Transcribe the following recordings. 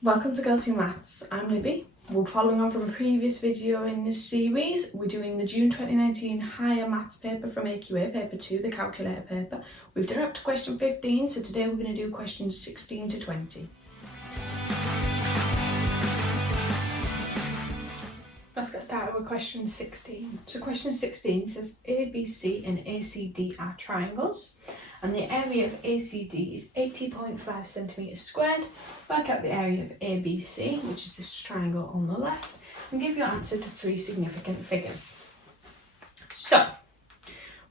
Welcome to Girls Who Maths. I'm Libby. We're following on from a previous video in this series. We're doing the June 2019 higher maths paper from AQA, paper 2, the calculator paper. We've done up to question 15, so today we're going to do questions 16 to 20. Let's get started with question 16. So question 16 says ABC and ACD are triangles, and the area of ACD is 80.5 centimetres squared. Work out the area of ABC, which is this triangle on the left, and give your answer to three significant figures. So,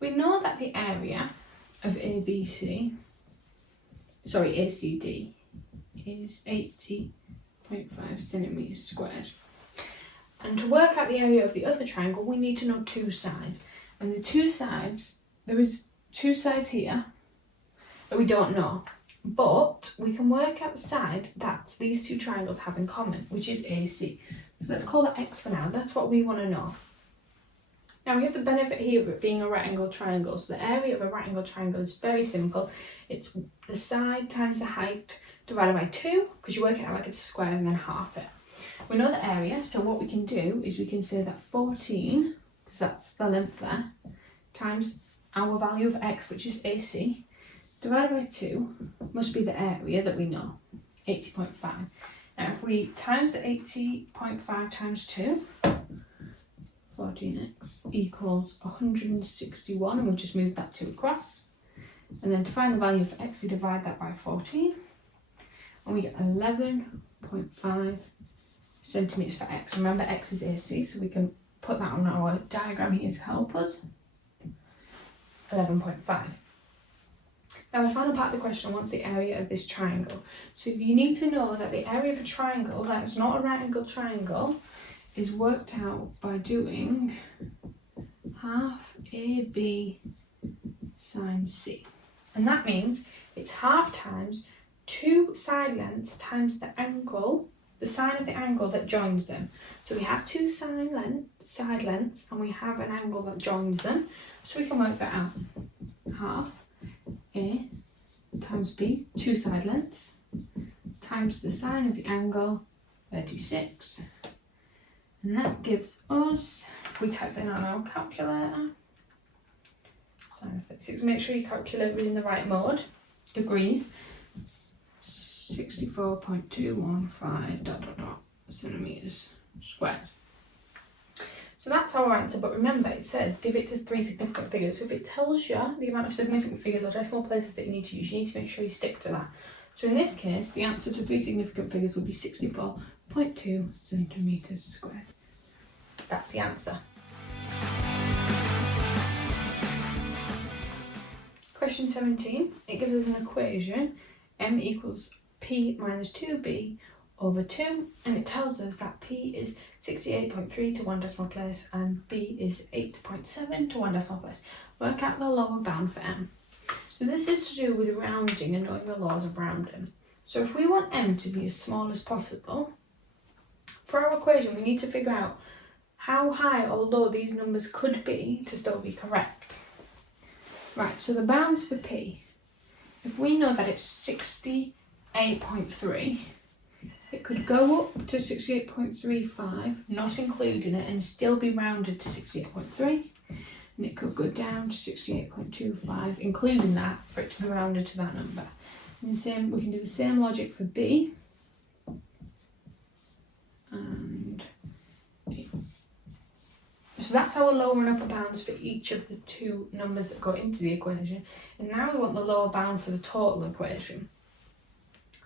we know that the area of ACD is 80.5 centimetres squared. And to work out the area of the other triangle, we need to know two sides. And the two sides, there is two sides here that we don't know. But we can work out the side that these two triangles have in common, which is AC. So let's call that X for now. That's what we want to know. Now we have the benefit here of it being a right angled triangle. So the area of a right angled triangle is very simple. It's the side times the height divided by 2, because you work it out like it's a square and then half it. We know the area, so what we can do is we can say that 14, because that's the length there, times our value of X, which is AC, divided by 2 must be the area that we know, 80.5. Now if we times the 80.5 times 2, 14x equals 161, and we'll just move that 2 across. And then to find the value of X, we divide that by 14, and we get 11.5 centimetres for X. Remember, X is AC, so we can put that on our diagram here to help us. 11.5. Now the final part of the question wants the area of this triangle. So you need to know that the area of a triangle that is not a right angled triangle is worked out by doing half AB sine C. And that means it's half times 2 side lengths times the angle, the sine of the angle that joins them. So we have 2 side lengths and we have an angle that joins them. So we can work that out. Half A times B, 2 side lengths, times the sine of the angle, 36. And that gives us, if we type in on our calculator, sine of 36, make sure your calculator is in the right mode, degrees, 64.215 centimetres squared. So that's our answer, but remember it says give it to 3 significant figures. So if it tells you the amount of significant figures or decimal places that you need to use, you need to make sure you stick to that. So in this case, the answer to 3 significant figures would be 64.2 centimetres squared. That's the answer. Question 17, it gives us an equation, m equals p minus 2b over 2, and it tells us that p is 68.3 to 1 decimal place and b is 8.7 to 1 decimal place. Work out the lower bound for m. So this is to do with rounding and knowing the laws of rounding. So if we want m to be as small as possible, for our equation we need to figure out how high or low these numbers could be to still be correct. Right, so the bounds for p, if we know that it's 68.3, it could go up to 68.35, not including it, and still be rounded to 68.3. And it could go down to 68.25, including that, for it to be rounded to that number. And the same, we can do the same logic for B. And A. So that's our lower and upper bounds for each of the two numbers that go into the equation. And now we want the lower bound for the total equation.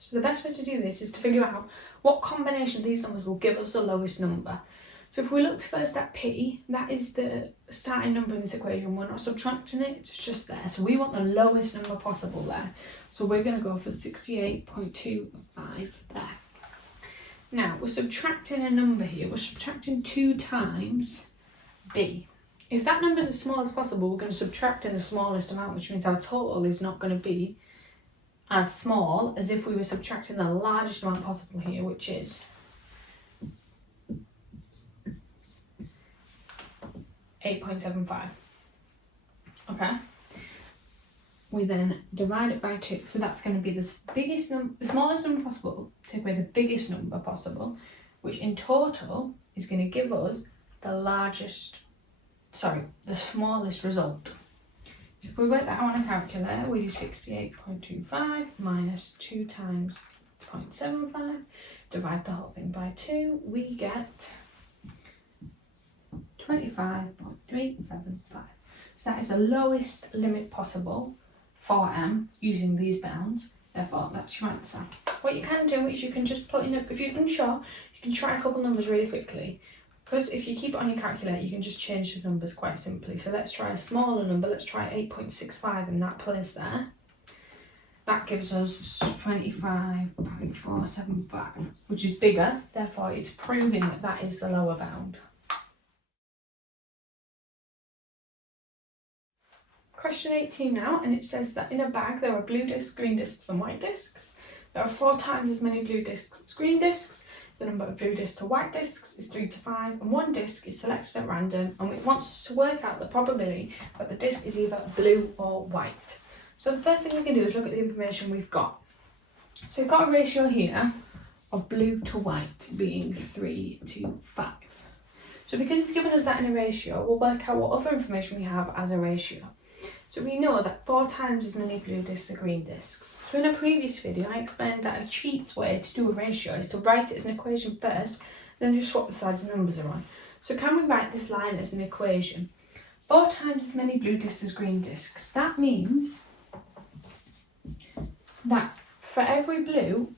So the best way to do this is to figure out what combination of these numbers will give us the lowest number. So if we looked first at P, that is the starting number in this equation. We're not subtracting it, it's just there. So we want the lowest number possible there. So we're going to go for 68.25 there. Now we're subtracting a number here. We're subtracting 2 times B. If that number is as small as possible, we're going to subtract in the smallest amount, which means our total is not going to be as small as if we were subtracting the largest amount possible here, which is 8.75. Okay. we then divide it by 2. So that's going to be the smallest number possible, take away the biggest number possible, which in total is going to give us the smallest result. So if we work that out on a calculator, we do 68.25 minus 2 times 0.75, divide the whole thing by 2, we get 25.375. So that is the lowest limit possible for m using these bounds. Therefore, that's your answer. What you can do is you can just put in if you're unsure, you can try a couple numbers really quickly. Because if you keep it on your calculator, you can just change the numbers quite simply. So let's try a smaller number. Let's try 8.65 in that place there. That gives us 25.475, which is bigger. Therefore, it's proving that that is the lower bound. Question 18 now, and it says that in a bag there are blue discs, green discs and white discs. There are 4 times as many blue discs as green discs. The number of blue discs to white discs is 3 to 5, and 1 disc is selected at random, and it wants us to work out the probability that the disc is either blue or white. So the first thing we can do is look at the information we've got. So we've got a ratio here of blue to white being 3 to 5. So because it's given us that in a ratio, we'll work out what other information we have as a ratio. So we know that 4 times as many blue discs are green discs. So in a previous video, I explained that a cheats way to do a ratio is to write it as an equation first, then just swap the sides the numbers are on. So can we write this line as an equation? 4 times as many blue discs as green discs. That means that for every blue,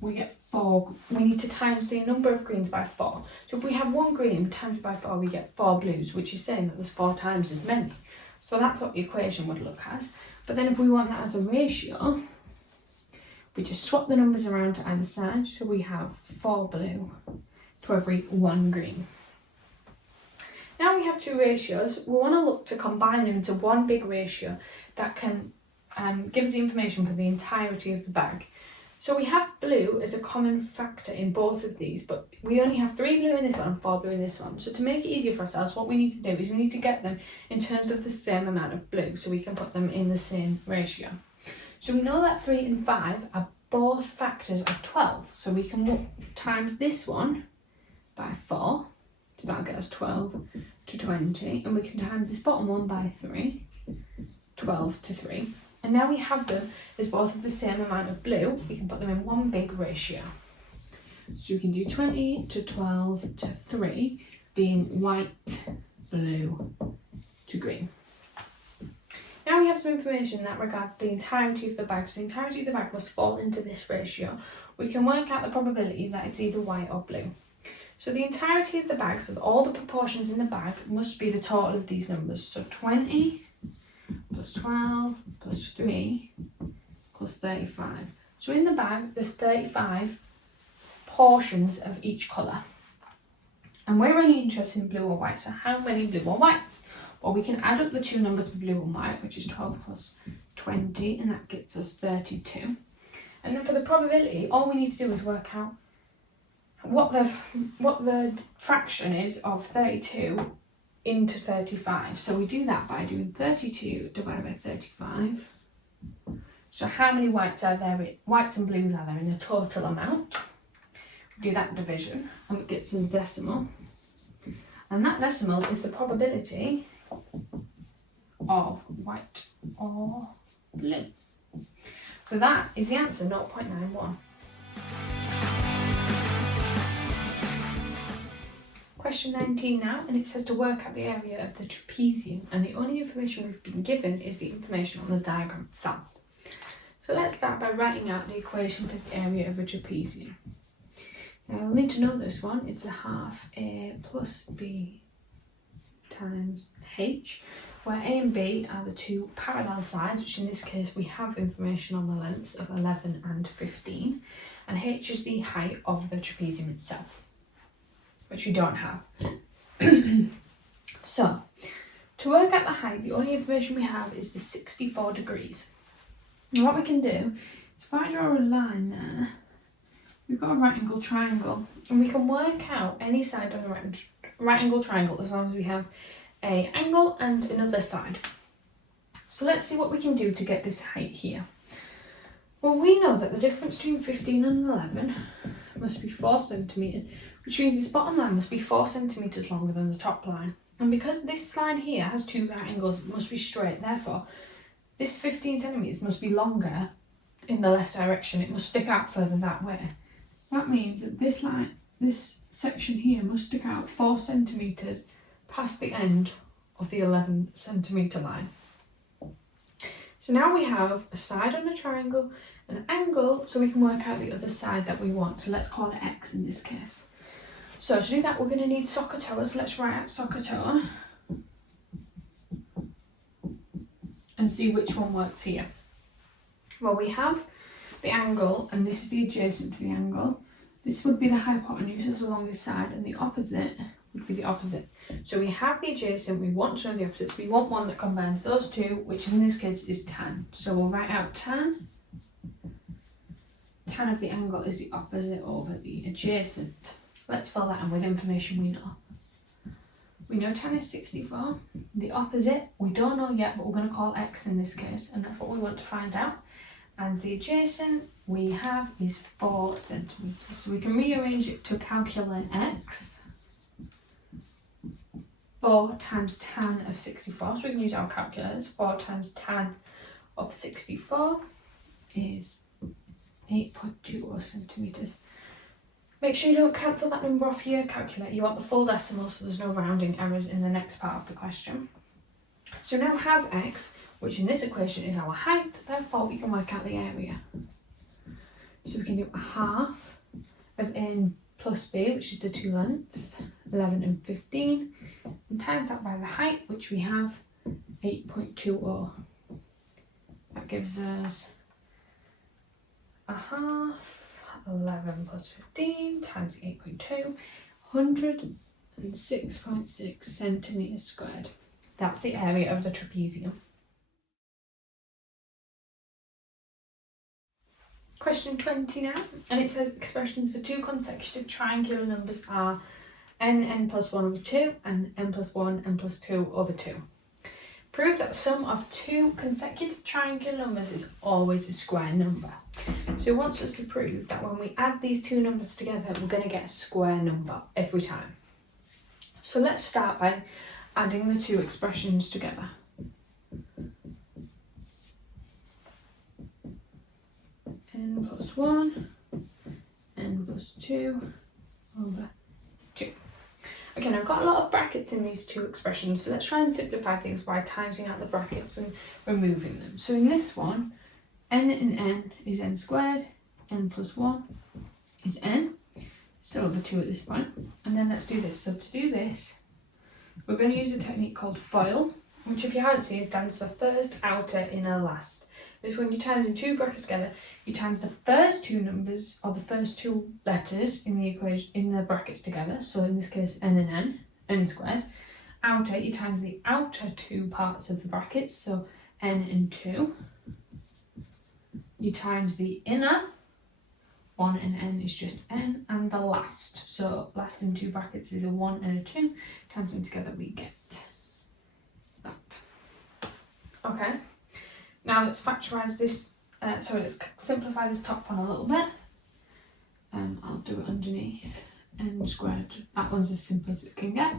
we get 4. We need to times the number of greens by 4. So if we have 1 green times by 4, we get 4 blues, which is saying that there's 4 times as many. So that's what the equation would look at. But then if we want that as a ratio, we just swap the numbers around to either side. So we have 4 blue to every 1 green. Now we have 2 ratios. We want to look to combine them into one big ratio that can give us the information for the entirety of the bag. So we have blue as a common factor in both of these, but we only have 3 blue in this one and 4 blue in this one. So to make it easier for ourselves, what we need to do is we need to get them in terms of the same amount of blue, so we can put them in the same ratio. So we know that 3 and 5 are both factors of 12, so we can times this one by 4, so that'll get us 12 to 20, and we can times this bottom one by 3, 12 to 3. And now we have them as both of the same amount of blue, we can put them in one big ratio. So we can do 20 to 12 to 3 being white, blue to green. Now we have some information that regards the entirety of the bag. So the entirety of the bag must fall into this ratio. We can work out the probability that it's either white or blue. So the entirety of the bag, so all the proportions in the bag, must be the total of these numbers. So 20 plus 12 plus 3 plus 35. So in the bag there's 35 portions of each colour. And we're only interested in blue or white, so how many blue or whites? Well, we can add up the 2 numbers for blue and white, which is 12 plus 20, and that gets us 32. And then for the probability, all we need to do is work out what the fraction is of 32 into 35. So we do that by doing 32 divided by 35. So how many whites are there? Whites and blues are there in the total amount? We do that division and it gets us decimal. And that decimal is the probability of white or blue. So that is the answer, 0.91. Question 19 now, and it says to work out the area of the trapezium, and the only information we've been given is the information on the diagram itself. So let's start by writing out the equation for the area of a trapezium. Now we'll need to know this one. It's a half a plus b times h, where a and b are the 2 parallel sides, which in this case we have information on the lengths of 11 and 15, and h is the height of the trapezium itself, which we don't have. So, to work out the height, the only information we have is the 64 degrees. Now what we can do, is if I draw a line there, we've got a right angle triangle, and we can work out any side on the right angle triangle as long as we have an angle and another side. So let's see what we can do to get this height here. Well, we know that the difference between 15 and 11 must be 4 centimetres, which means this bottom line must be 4 centimetres longer than the top line. And because this line here has two right angles, it must be straight. Therefore, this 15 centimetres must be longer in the left direction. It must stick out further that way. That means that this line, this section here, must stick out 4 centimetres past the end of the 11 centimetre line. So now we have a side on a triangle, an angle, so we can work out the other side that we want. So let's call it x in this case. So to do that, we're going to need SOHCAHTOA. So let's write out SOHCAHTOA and see which one works here. Well, we have the angle, and this is the adjacent to the angle. This would be the hypotenuse as along this side, and the opposite would be the opposite. So we have the adjacent, we want to know the opposites. We want one that combines those two, which in this case is tan. So we'll write out tan. Tan of the angle is the opposite over the adjacent. Let's fill that in with information we know. We know tan is 64. The opposite, we don't know yet, but we're going to call x in this case, and that's what we want to find out. And the adjacent we have is 4 centimetres. So we can rearrange it to calculate x. 4 times tan of 64, so we can use our calculators. 4 times tan of 64 is 8.20 centimetres. Make sure you don't cancel that number off your calculator. You want the full decimal so there's no rounding errors in the next part of the question. So now have x, which in this equation is our height, therefore we can work out the area. So we can do a half of a plus b, which is the two lengths, 11 and 15, and times that by the height, which we have 8.20. That gives us a half, 11 plus 15 times 8.2, 106.6 centimetres squared. That's the area of the trapezium. Question 20 now, and it says expressions for two consecutive triangular numbers are n plus 1 over 2 and n plus 1 n plus 2 over 2. Prove that the sum of two consecutive triangular numbers is always a square number. So it wants us to prove that when we add these two numbers together, we're going to get a square number every time. So let's start by adding the two expressions together. N plus 1, n plus 2 over 2. Okay, now I've got a lot of brackets in these two expressions, so let's try and simplify things by timesing out the brackets and removing them. So in this one, n in n is n squared, n plus 1 is n, still over 2 at this point. And then let's do this. So to do this, we're going to use a technique called FOIL, which if you haven't seen, stands for first, outer, inner, last. It's when you times in two brackets together, you times the first two numbers or the first two letters in the equation in the brackets together. So in this case, n and n squared. Outer, you times the outer two parts of the brackets, so n and 2. You times the inner, 1 and n is just n, and the last. So last in two brackets is a 1 and a 2. Times them together, we get that. Okay. Now let's factorise this, let's simplify this top one a little bit. I'll do it underneath, n squared, that one's as simple as it can get.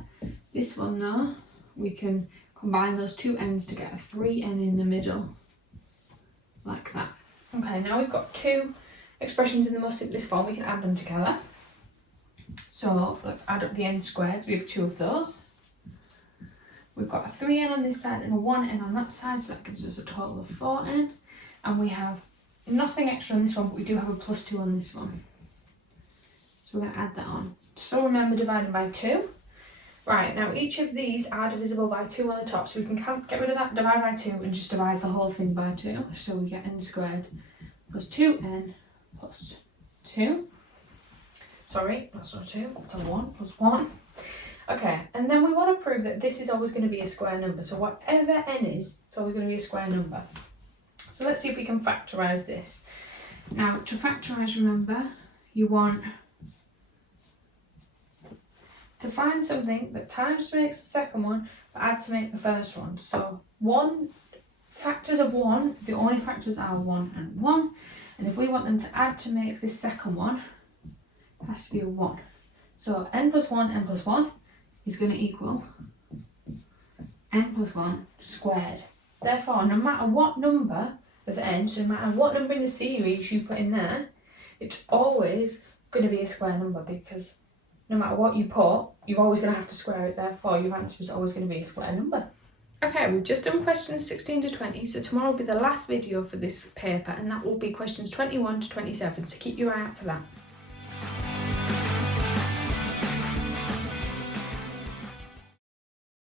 This one though, we can combine those two n's to get a 3n in the middle, like that. Okay, now we've got two expressions in the most simplest form, we can add them together. So let's add up the n squared, we have two of those. We've got a 3n on this side and a 1n on that side, so that gives us a total of 4n. And we have nothing extra on this one, but we do have a plus 2 on this one. So we're going to add that on. So remember dividing by 2. Right, now each of these are divisible by 2 on the top, so we can get rid of that, divide by 2, and just divide the whole thing by 2. So we get n squared plus 2n plus 2. Sorry, that's not 2, that's a 1 plus 1. Okay, and then we want to prove that this is always going to be a square number. So whatever n is, it's always going to be a square number. So let's see if we can factorise this. Now, to factorise, remember, you want to find something that times to makes the second one, but add to make the first one. So 1 factors of 1, the only factors are 1 and 1. And if we want them to add to make this second one, it has to be a 1. So n plus 1 is going to equal n plus 1 squared. Therefore, no matter what number of n, so no matter what number in the series you put in there, it's always going to be a square number, because no matter what you put, you're always going to have to square it. Therefore, your answer is always going to be a square number. Okay, we've just done questions 16 to 20, so tomorrow will be the last video for this paper, and that will be questions 21 to 27, so keep your eye out for that.